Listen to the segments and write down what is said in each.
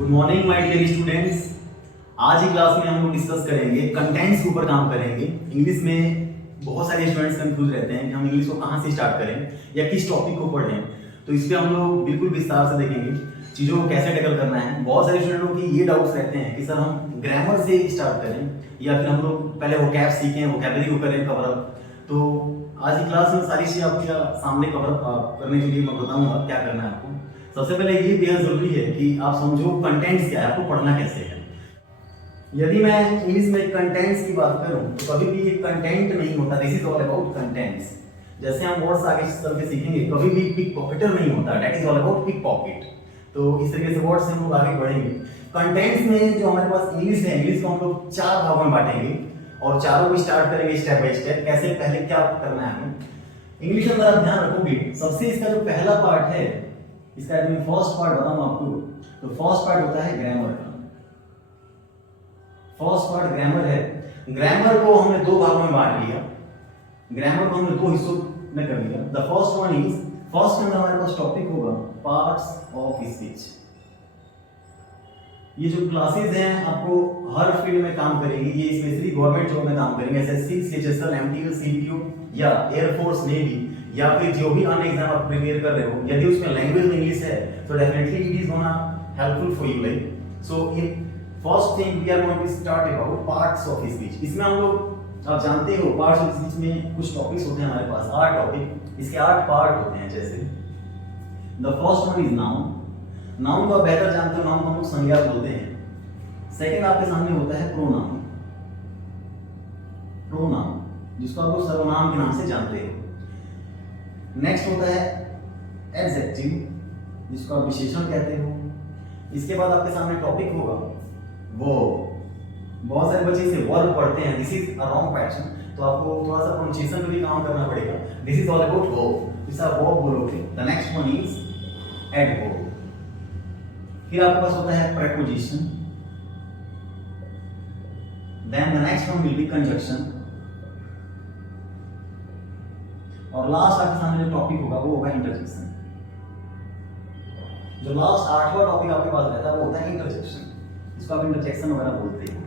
Good morning my dear students. आज की class में हम लोग डिस्कस करेंगे कंटेंट्स के ऊपर काम करेंगे। इंग्लिश में बहुत सारे स्टूडेंट्स कंफ्यूज रहते हैं कि हम इंग्लिश को कहाँ से स्टार्ट करें या किस टॉपिक को पढ़ें। तो इस पे हम लोग बिल्कुल विस्तार से देखेंगे चीज़ों को कैसे टैकल करना है। बहुत सारे स्टूडेंटों की ये डाउट्स रहते हैं कि सर हम ग्रामर से स्टार्ट करें या फिर हम लोग पहले वोकैब सीखें, वोकैबलरी को करें कवर अप। तो आज की क्लास में सारी चीज़ें आपके सामने कवर अप करने के लिए मैं बताऊंगा क्या करना है आपको। सबसे पहले ये बेहद जरूरी है कि आप समझो कंटेंट्स क्या है, आपको पढ़ना कैसे है। यदि मैं इंग्लिश में कंटेंट्स की बात करूं तो कभी भी एक कंटेंट नहीं होता, this is all about contents. जैसे हम वर्ड्स आगे चल के सीखेंगे, कभी भी पिक पॉकेटर नहीं होता, that is all about pick pocket. तो इस तरीके से वर्ड्स हम लोग आगे बढ़ेंगे। कंटेंट्स में जो हमारे पास इंग्लिश है, इंग्लिश को हम लोग 4 भागों में बांटेंगे और चारों को स्टार्ट करेंगे स्टेप बाय स्टेप। कैसे, पहले क्या करना है हमें इंग्लिश में, अगर आप ध्यान रखोगे सबसे इसका जो पहला पार्ट है, इसका यदि मैं फर्स्ट पार्ट बताऊं आपको तो फर्स्ट पार्ट होता है ग्रामर का। फर्स्ट पार्ट ग्रामर है। ग्रामर को हमने 2 भागों में बांट लिया, ग्रामर को हमने 2 हिस्सों में कर लिया। The first one is, first में हमारे पास टॉपिक होगा पार्ट्स ऑफ स्पीच। ये जो क्लासेस हैं आपको हर फील्ड में काम करेगी, ये स्पेशली गवर्नमेंट जॉब में काम करेंगे, एसएससी, सीएचएसएल, एमटीएल, सीबीक्यू या एयरफोर्स, नेवी या फिर जो भी अन्य एग्जाम आप प्रिपेयर कर रहे हो। यदि उसमें लैंग्वेज इंग्लिश है तो definitely it is gonna helpful for you. Like so in first thing we are going to start about parts of speech. इसमें हम लोग, आप जानते हो पार्ट्स ऑफ स्पीच में कुछ टॉपिक्स होते हैं हमारे पास, 8 टॉपिक, इसके 8 पार्ट होते हैं। जैसे the first one is noun. Noun को आप बेहतर जानते हो, नाउन को हम लोग संज्ञा बोलते हैं। सेकंड आपके सामने होता है प्रोनाउन। प्रोनाउन जिसको आप लोग सर्वनाम के नाम से जानते हो। नेक्स्ट होता है एडजेक्टिव जिसको आप विशेषण कहते हो। इसके बाद आपके सामने टॉपिक होगा वर्ब। बहुत सारे बच्चे इसे वर्ब पढ़ते हैं, this is a wrong pattern, तो आपको थोड़ा सा प्रोनाउंसिएशन पे भी काम करना पड़ेगा। This is all about verb, इसे आप वर्ब बोलोगे। The next one is adverb. फिर आपके पास होता है preposition. Then the next one will be conjunction। और लास्ट आपके सामने जो टॉपिक होगा वो होगा इंटरजेक्शन। जो लास्ट 8वां टॉपिक आपके पास रहता है वो होता है इंटरजेक्शन, इसको आप इंटरजेक्शन वगैरह बोलते हो।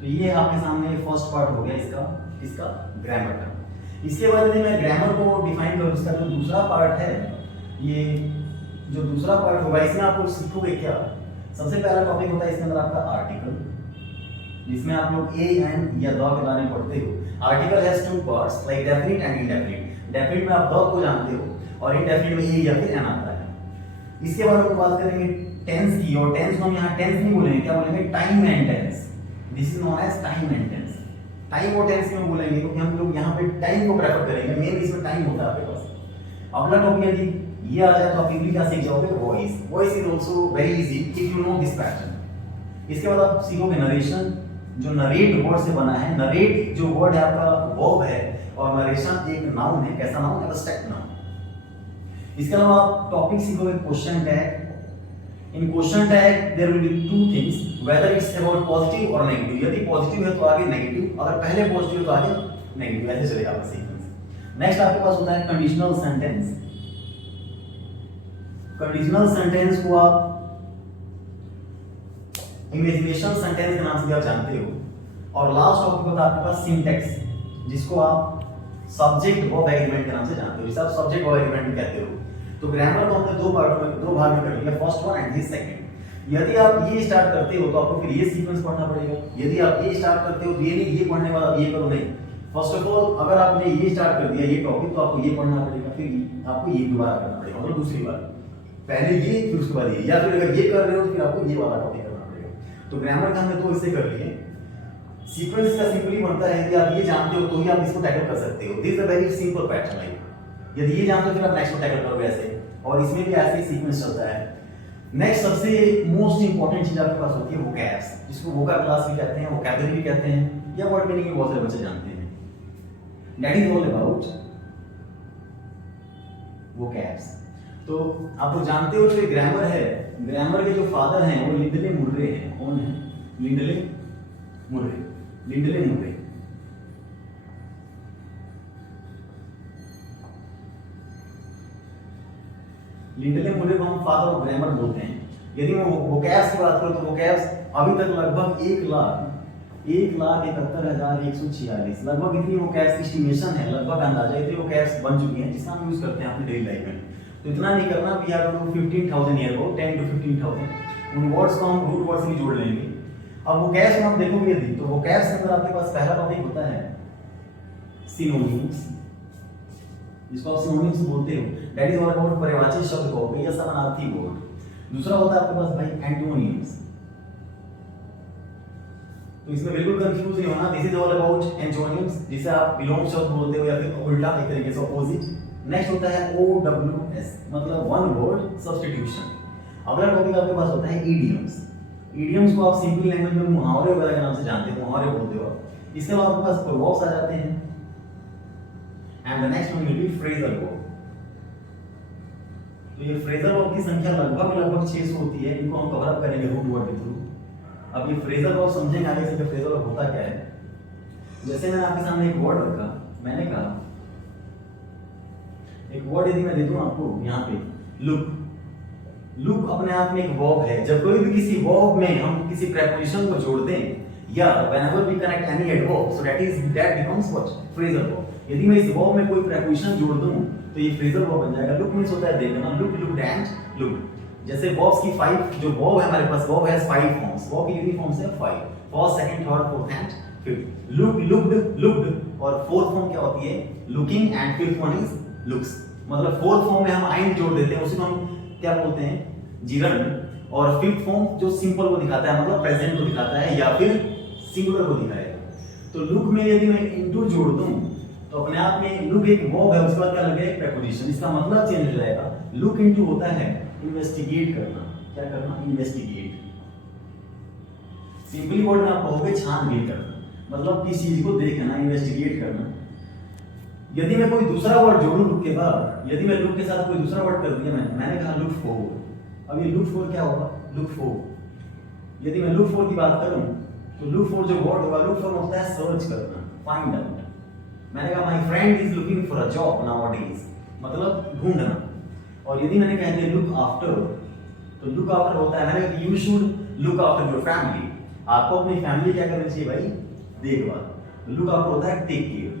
तो ये आपके सामने फर्स्ट पार्ट हो गया इसका ग्रामर का। इसके बाद यदि मैं ग्रामर को डिफाइन करूं, इसका जो दूसरा पार्ट है, ये जो दूसरा पार्ट होगा इसमें आप लोग सीखोगे क्या। सबसे पहला टॉपिक होता है इसके अंदर आपका आर्टिकल, जिसमें आप लोग ए एंड या द के बारे में पढ़ते हो। Article has 2 parts like definite and indefinite. Definite में आप द को जानते हो और इनडेफिनिट में ए या फिर एन आता है। इसके बाद हम बात करेंगे टेंस की, और टेंस को हम यहाँ टेंस नहीं बोलेंगे, क्या बोलेंगे, time and tense. This is known as time and tense. Time और टेंस में बोलेंगे क्योंकि हम लोग यहाँ पे टाइम को प्रेफर करेंगे, मेन इसमें टाइम होता है आपके पास। अगला टॉपिक यदि ये आ जाए तो आप इंग्लिश क्या सीख जाओगे, voice. Voice is also very easy if you know this pattern. इसके बाद आप सीखोगे नरेशन, जो नरेट वर्ड से बना है। नरेट जो वर्ड है आपका वर्ब है और नरेशन एक नाउन है। कैसा नाउन है, एब्स्ट्रैक्ट नाउन। इसके अलावा आप टॉपिक सीखोगे question tag. In question tag there will be 2 things, whether it's about positive और नेगेटिव। यदि पॉजिटिव है तो आगे नेगेटिव, अगर पहले पॉजिटिव है तो आगे नेगेटिव, ऐसे चलेगा आपका सीक्वेंस। नेक्स्ट आपके पास होता है कंडीशनल सेंटेंस। कंडीशनल सेंटेंस को आप इमेजिनेशन सेंटेंस के नाम से भी आप जानते हो। और लास्ट टॉपिक होता है आपके पास सिंटैक्स, जिसको आप सब्जेक्ट वर्ब एग्रीमेंट के नाम से जानते हो, जिसे आप सब्जेक्ट वर्ब एग्रीमेंट कहते हो। तो ग्रामर को हमने 2 पार्टों में, 2 भाग में कर लिया, फर्स्ट वन एंड सेकंड। यदि आप ये स्टार्ट करते हो तो आपको फिर ये सीक्वेंस पढ़ना पड़ेगा। यदि आप ये स्टार्ट करते हो तो ये नहीं ये पढ़ने वाला ये करो, नहीं। फर्स्ट ऑफ ऑल अगर आपने ये स्टार्ट कर दिया ये टॉपिक, तो आपको ये पढ़ना पड़ेगा, फिर आपको ये दोबारा करना पड़ेगा, मतलब दूसरी बार। पहले ये फिर उसके बाद ये, या फिर अगर ये कर रहे हो तो फिर आपको ये वाला टॉपिक करना पड़ेगा। तो ग्रामर का हमने 2 हिस्से कर लिए। सीक्वेंस का सिंपली बनता है कि आप ये जानते हो तो ही आप इसको टैकल कर सकते हो। This is a very simple pattern. Like यदि ये जानते हो फिर आप नेक्स्ट को टैकल करोगे ऐसे, और इसमें भी ऐसे ही सीक्वेंस चलता है। नेक्स्ट सबसे मोस्ट इंपॉर्टेंट चीज आपके पास होती है वोकैब्स, जिसको वोकैब क्लास भी कहते हैं, वोकैबुलरी भी कहते हैं, या वर्ड मीनिंग भी बहुत सारे बच्चे जानते हैं। That is all about vocabs. तो आप लोग जानते हो जो ग्रामर है, ग्रामर के जो फादर हैं वो लिंडले मुर्रे हैं। कौन है, Lindley Murray. Lindley Murray Lindley Murray को हम फादर ऑफ ग्रामर बोलते हैं। यदि मैं वोकैब्स की बात करूं तो वोकैब्स अभी तक लगभग 1,71,146 लगभग इतनी वोकैब्स की एस्टिमेशन है, लगभग अंदाजा इतनी वोकैब्स बन चुकी हैं जिसका हम यूज करते हैं अपनी डेली लाइफ में। तो इतना नहीं करना, we are to 15,000 year about 10 to 15,000 उन वर्ड्स को हम रूट वर्ड्स भी जोड़ लेंगे। अब वोकैब्स में हम देखोगे यदि तो वोकैब्स के अंदर आपके पास पहला टॉपिक होता है सिनोनिम्स, जिसको आप सिनोनिम्स बोलते हो, दैट इज ऑल अबाउट परिभाषित शब्द को या समानार्थी वर्ड। दूसरा होता है आपके पास भाई एंटोनिम्स, तो इसमें बिल्कुल कंफ्यूज नहीं होना, this is all about antonyms, जिसे आप विलोम शब्द बोलते हो या फिर उल्टा एक तरीके से ऑपोजिट। नेक्स्ट होता है OWS, मतलब वन वर्ड सब्स्टिट्यूशन। अगला टॉपिक आपके पास होता है इडियम्स। इडियम्स को आप सिंपल लैंग्वेज में मुहावरे वगैरह के नाम से जानते हो, मुहावरे बोलते हो। इसके बाद आपके पास प्रोवर्ब्स आ जाते हैं and the next one will B phrasal verb. तो ये फ्रेजल वर्ब की संख्या लगभग 600 होती है, इनको हम कवर अप करेंगे रूट वर्ड के थ्रू। अब ये फ्रेजल वर्ब समझेंगे आगे से कि फ्रेजल वर्ब होता क्या है। जैसे मैंने आपके सामने एक वर्ड रखा, मैंने कहा एक वर्ड यदि मैं दे दूं आपको यहाँ पे लुक, लुक अपने आप में एक वर्ब है। जब कोई भी किसी वर्ब में हम किसी प्रेपोजिशन को जोड़ दें या whenever we connect any adverb, so that becomes what phrasal verb। यदि मैं इस वर्ब में कोई प्रेपोजिशन जोड़ दूं तो ये फ्रेजल वर्ब बन जाएगा। लुक मींस होता है देखना, लुक, लुक्ड एंड लुक्ड। जैसे वर्ब्स की 5 जो वर्ब है हमारे पास, वर्ब हैज 5 फॉर्म्स, वर्ब की कितनी फॉर्म्स है 5, first, second, third, fourth and fifth. Look, looked, looked, और फोर्थ फॉर्म क्या होती है looking, and fifth one is looks. मतलब फोर्थ फॉर्म में हम आइन जोड़ देते हैं, उसी को हम क्या बोलते हैं जिरंड, और फिफ्थ फॉर्म जो सिंपल को दिखाता है, मतलब प्रेजेंट को दिखाता है या फिर सिंगुलर को दिखाएगा। तो लुक में यदि मैं इनटू जोड़ दूं तो अपने आप में लुक एक वर्ब है, उसके बाद क्या लगेगा एक प्रेपोजिशन, इसका मतलब चेंज हो जाएगा। लुक इनटू होता है इन्वेस्टिगेट करना। क्या करना? इन्वेस्टिगेट। सिंपली वर्ड में आप कहोगे छानबीन करना, मतलब किसी चीज को देखना, इन्वेस्टिगेट करना। यदि मैं कोई दूसरा वर्ड जोड़ूं लुक के बाद, यदि मैं लुक के साथ कोई दूसरा वर्ड कर दिया, मैंने कहा लुक फॉर। अब ये लुक फॉर क्या होगा? Look for. यदि मैं लुक फॉर की बात करूं तो लुक फॉर जो वर्ड होगा, लुक फॉर होता है सर्च करना, फाइंड आउट। मैंने कहा my friend is looking for a job nowadays, मतलब ढूंढना। और यदि मैंने कह दिया लुक आफ्टर, तो लुक आफ्टर होता है, मैंने कहा you should look after your family, आपको अपनी फैमिली क्या करनी चाहिए भाई? देखभाल। लुक आफ्टर होता है टेक केयर।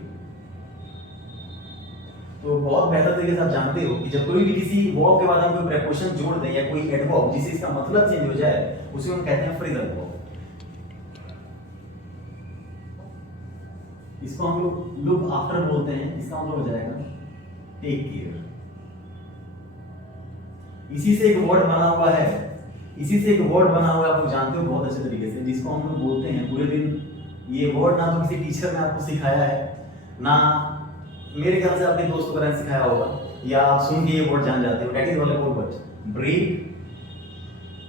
तो बहुत बेहतर तरीके से आप जानते हो कि जब कोई भी किसी वर्ब के बाद हम कोई प्रेपोजिशन जोड़ दें या कोई एडवर्ब जिससे इसका मतलब चेंज हो जाए, उसे हम कहते हैं फ्रेजल वर्ब। इसको हम लोग लुक आफ्टर बोलते हैं, इसका मतलब हो जाएगा टेक केयर। इसी से एक वर्ड बना हुआ है, इसी से एक वर्ड बना हुआ है, आप लोग जानते हो बहुत अच्छे तरीके से, जिसको हम लोग बोलते हैं पूरे दिन। ये वर्ड ना तो किसी टीचर ने आपको सिखाया है, ना मेरे ख्याल से आपके दोस्तों को सिखाया होगा, या आप सुन के ये वर्ड जान जाते हो। That is all about what? Break.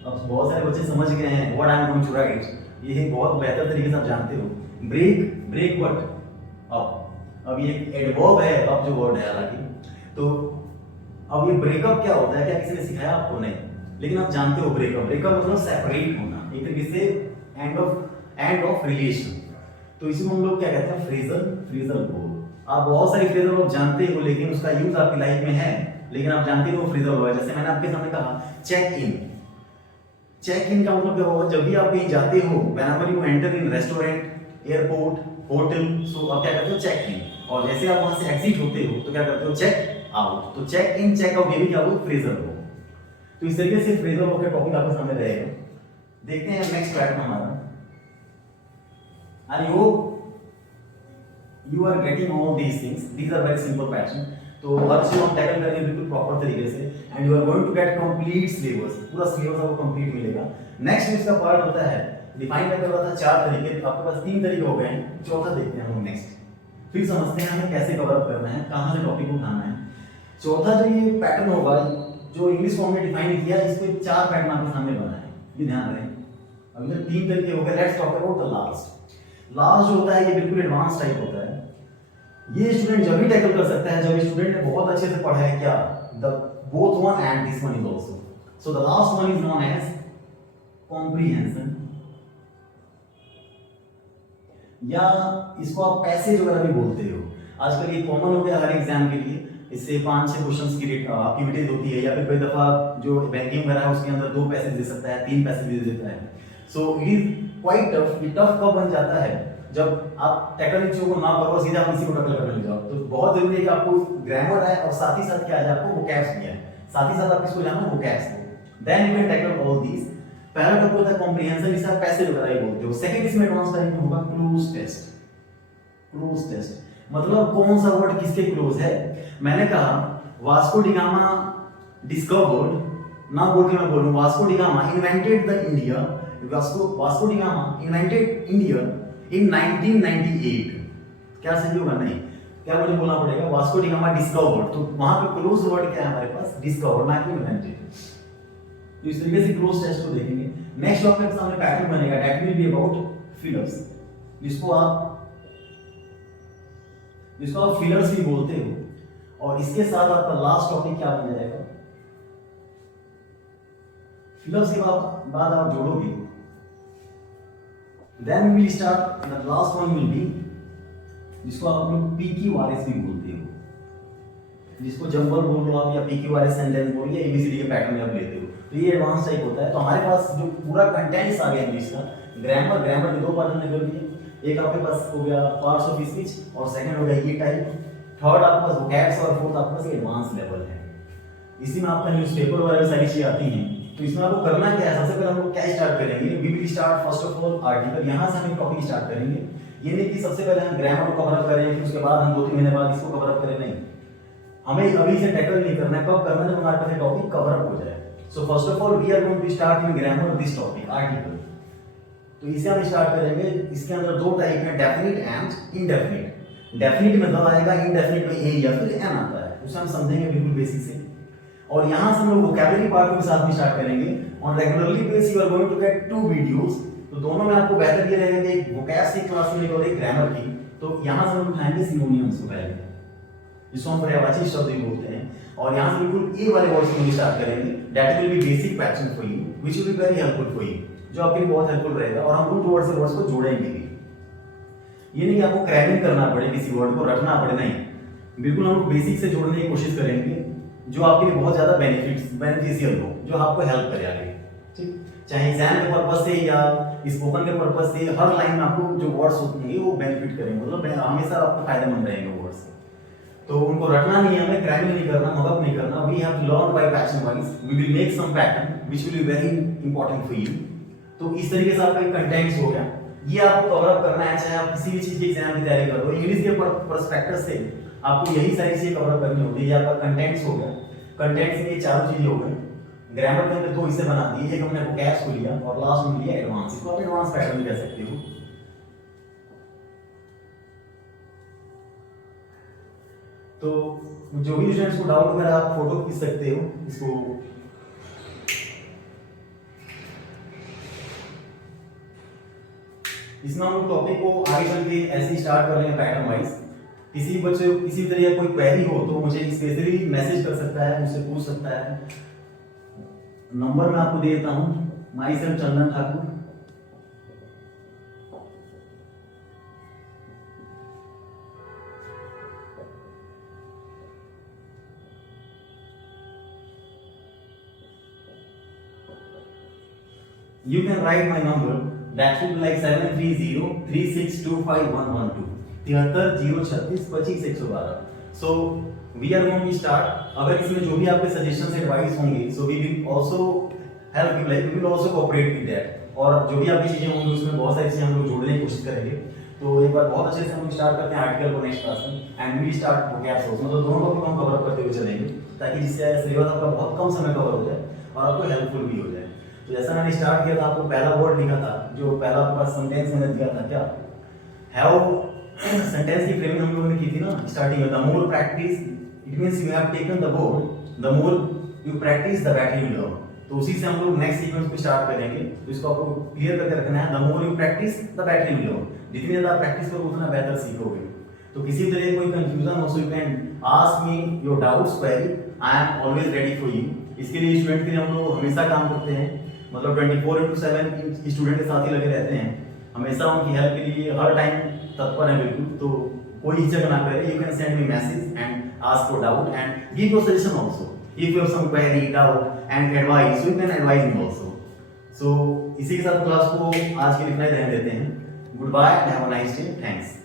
अब बहुत सारे बच्चे समझ गए हैं what I am going to write, ये बहुत बेहतर तरीके से आप जानते हो। Break, break what? अब ये एडवर्ब है, अब जो वर्ड है हालांकि। तो अब ये ब्रेकअप क्या होता है? क्या किसी ने सिखाया आपको? नहीं, लेकिन आप जानते हो ब्रेकअप। ब्रेकअप मतलब सेपरेट होना, एक तरीके से एंड ऑफ रिलेशन। तो इसी को हम लोग क्या कहते हैं? Phrasal verb. आप बहुत सारी फ्रेजल वर्ब जानते हो, लेकिन उसका यूज आपकी लाइफ में है, लेकिन आप जानते हो फ्रेजल वर्ब है। जैसे मैंने आपके सामने कहा चेक इन। चेक इन का मतलब क्या होगा? जब भी आप कहीं जाते हो, whenever you enter in restaurant, airport, hotel, so आप क्या करते हो? Check in. और जैसे आप वहां से एग्जिट होते हो तो क्या करते हो? Check out. तो चेक इन, चेक आउट, ये भी क्या हो? Phrasal verb. तो इस तरीके से फ्रेजल वर्ब का टॉपिक आपके सामने रहेगा। देखते हैं नेक्स्ट पैटर्न हमारा। I hope you are getting all these things, these are very simple pattern। तो हर चीज हम टैकल करेंगे बिल्कुल प्रॉपर तरीके से, and you are going to get complete syllabus, पूरा सिलेबस आपको कंप्लीट मिलेगा। नेक्स्ट इसका पार्ट होता है डिफाइन करने वाला था 4 तरीके, आपके पास 3 तरीके हो गए हैं, चौथा देखते हैं हम नेक्स्ट। फिर समझते हैं हमें कैसे कवर अप करना है, कहां से टॉपिक उठाना है। चौथा जो ये पैटर्न होगा, जो इंग्लिश फॉर्म में डिफाइन किया, इस पे 4 पैटर्न आपके सामने बना है, ये ध्यान रहे। अब इधर 3 तरीके हो गए। Let's talk about the last जो होता है, ये बिल्कुल एडवांस टाइप होता है। ये स्टूडेंट जब भी टैकल कर सकता है जब स्टूडेंट ने बहुत अच्छे से पढ़ा है क्या, the both one and this one is also. So the last one is known as comprehension, या इसको आप पैसेज वगैरह भी बोलते हो। आजकल ये कॉमन हो गया हर एग्जाम के लिए। इससे 5-6 क्वेश्चंस की आपकी विटेज होती है, या फिर कई दफा जो बैंकिंग वगैरह है उसके अंदर 2 पैसे दे सकता है, 3 पैसे भी दे देता है। So it is quite tough. ये टफ कब बन जाता है जब आप टैकल चीजों को ना करो, सीधा आप इसी को टैकल करने लग जाओ। तो बहुत जरूरी है कि आपको ग्रामर है और साथ ही साथ क्या है आपको वोकैब्स भी है, साथ ही साथ आप किसको जानो वोकैब्स को। Then you can tackle all these. पहला टॉपिक होता है कॉम्प्रिहेंशन, इसे आप पैसे वगैरह ही बोलते हो। सेकंड इसमें एडवांस टाइप में होगा क्लोज टेस्ट। क्लोज टेस्ट मतलब कौन सा वर्ड किसके क्लोज है। मैंने कहा वास्को डी गामा डिस्कवर्ड, ना बोल के मैं बोलूं Vasco D gamma invented the India, Vasco D gamma invented India in 1998। क्या सही होगा? नहीं, क्या मुझे बोलना पड़ेगा वास्को डी गामा डिस्कवर्ड। तो वहां पे क्लोज वर्ड क्या है हमारे पास? डिस्कवर्ड, ना कि इन्वेंटेड। तो इस तरीके से क्लोज टेस्ट को देखेंगे। नेक्स्ट टॉपिक सामने पैटर्न बनेगा, that will be about fillers, जिसको आप फिलर्स भी बोलते हो। और इसके साथ आपका लास्ट टॉपिक क्या बन जाएगा? फिलर्स के बाद आप जोड़ोगे। Then we will start the last one will be, जिसको आप लोग PQRS भी बोलते हो, जिसको जंबल बोल लो आप, या PQRS सेंटेंस बोल, या ABCD के पैटर्न में आप लेते हो। तो ये एडवांस टाइप होता है। तो हमारे पास जो पूरा कंटेंट्स आ गया इंग्लिश का, ग्रामर के 2 पार्ट निकल दिए। एक आपके पास हो गया पार्ट्स ऑफ स्पीच और सेकंड हो गया ई टाइप, थर्ड आपके पास वोकैब्स और फोर्थ आपके पास एडवांस लेवल है। इसी में आपका न्यूज़पेपर वगैरह सारी चीजें आती हैं। तो इसमें आपको करना क्या है? सबसे पहले हम लोग क्या स्टार्ट करेंगे? We will start first of all article. यहां से हम एक टॉपिक स्टार्ट करेंगे। ये नहीं कि सबसे पहले हम ग्रामर को कवर अप करें फिर उसके बाद हम 2-3 महीने बाद इसको कवर अप करें, नहीं। हमें अभी से टैकल नहीं करना है। कब करना है? जब हमारे पास टॉपिक कवर अप हो जाए। So first of all we are going to start in grammar this topic article. तो इसे हम स्टार्ट करेंगे। इसके अंदर 2 टाइप है, डेफिनिट एंड इनडेफिनिट। डेफिनिट में द आएगा, इनडेफिनिट में ए या फिर एन आता है, उसे हम समझेंगे बिल्कुल बेसिक से। और यहां से हम लोग वोकैबुलरी पार्ट के साथ भी स्टार्ट करेंगे। On regularly basis you are going to get 2 videos. तो दोनों में आपको बेहतर ये रहेगा कि एक वोकैब्स की क्लास में और एक ग्रामर की। तो यहां से हम उठाएंगे सिनोनिम्स को पहले, जिसको हम पर्यायवाची शब्द भी बोलते हैं। और यहां से बिल्कुल ए वाले वर्ड से स्टार्ट करेंगे। That will be basic pattern for you which will be very helpful for you, जो आपके लिए बहुत हेल्पफुल रहेगा। और हम रूट वर्ड से वर्ड्स को जोड़ेंगे भी। ये नहीं कि आपको क्रैमिंग करना पड़े, किसी वर्ड को रखना पड़े, नहीं। बिल्कुल हम लोग बेसिक से जोड़ने की कोशिश करेंगे, जो आपके लिए बहुत ज्यादा बेनिफिशियल हो, जो आपको हेल्प करे आगे। ठीक, चाहे एग्जाम के पर्पज से या स्पोकन के पर्पज से, हर लाइन में आपको जो वर्ड्स होंगे वो बेनिफिट करेंगे, मतलब हमेशा आपको फायदेमंद रहेंगे वर्ड्स। तो उनको रटना नहीं है, हमें क्रैमिंग नहीं करना, मगअप नहीं करना। We have to learn by pattern wise. We will make some pattern which will be very important for you. तो इस तरीके से आपका एक कंटेंट्स हो गया। ये आपको कवर अप करना है, चाहे आप किसी भी चीज के एग्जाम की तैयारी कर रहे हो। इंग्लिश के पर्सपेक्टिव से आपको यही सारी चीजें कवर अप करनी होती है। ये आपका कंटेंट्स हो गया। कंटेंट्स में ये 4 चीजें हो गई। ग्रामर के अंदर 2 हिस्से बना दिए, एक हमने वोकैब्स को लिया और लास्ट में लिया एडवांस। इसको आप एडवांस पैटर्न भी कह सकते हो। तो जो भी स्टूडेंट्स को डाउट वगैरह आप फोटो खींच सकते हो इसको। इसमें हम लोग टॉपिक को आगे चल के ऐसे स्टार्ट कर लेंगे पैटर्न वाइज। किसी बच्चे किसी तरह कोई क्वेरी हो तो मुझे स्पेशली मैसेज कर सकता है, मुझसे पूछ सकता है। नंबर मैं आपको दे देता हूँ, my self Chandan Thakur. You can write my number, that should be like 7303625112 7303625112। So we are going to start। अगर इसमें जो भी आपके सजेशंस एडवाइस होंगे, so we will also help you, like we will also cooperate with that। और जो भी आपकी चीजें होंगी उसमें बहुत सारी चीजें हम लोग जोड़ने की कोशिश करेंगे। तो एक बार बहुत अच्छे से हम लोग स्टार्ट करते हैं आर्टिकल को नेक्स्ट क्लास में। एंड वी स्टार्ट वोकैब्स, मतलब दोनों को हम कवर अप करते हुए चलेंगे, ताकि जिससे सिलेबस आपका बहुत कम समय कवर हो जाए और आपको हेल्पफुल भी हो जाए। तो जैसा मैंने स्टार्ट किया था, आपको पहला वर्ड लिखा था, जो पहला आपका सेंटेंस मैंने दिया था, क्या हैव। सेंटेंस की फ्रेमिंग हम लोगों ने की थी ना स्टार्टिंग में। The more practice, it means you have taken the board, the more you practice the better you learn. तो उसी से हम लोग नेक्स्ट सीक्वेंस को स्टार्ट करेंगे। तो इसको आपको क्लियर करके रखना है, the more you practice the better you learn. जितनी ज्यादा प्रैक्टिस करोगे उतना बेहतर सीखोगे। तो किसी तरह कोई कंफ्यूजन हो, so you can ask me your doubts, query, I am always ready for you. इसके लिए स्टूडेंट के लिए हम लोग हमेशा काम करते हैं, मतलब 24/7 स्टूडेंट के साथ ही लगे रहते हैं, हमेशा उनकी हेल्प के लिए हर टाइम तत्पर है बिल्कुल। तो कोई हिचक ना करे, you can send me message and ask for doubt and give your suggestion also. If you have some query, doubt and advice, you can advise me also. So इसी के साथ क्लास को आज के लिए इतना ही रहने देते हैं. Goodbye and have a nice day. Thanks.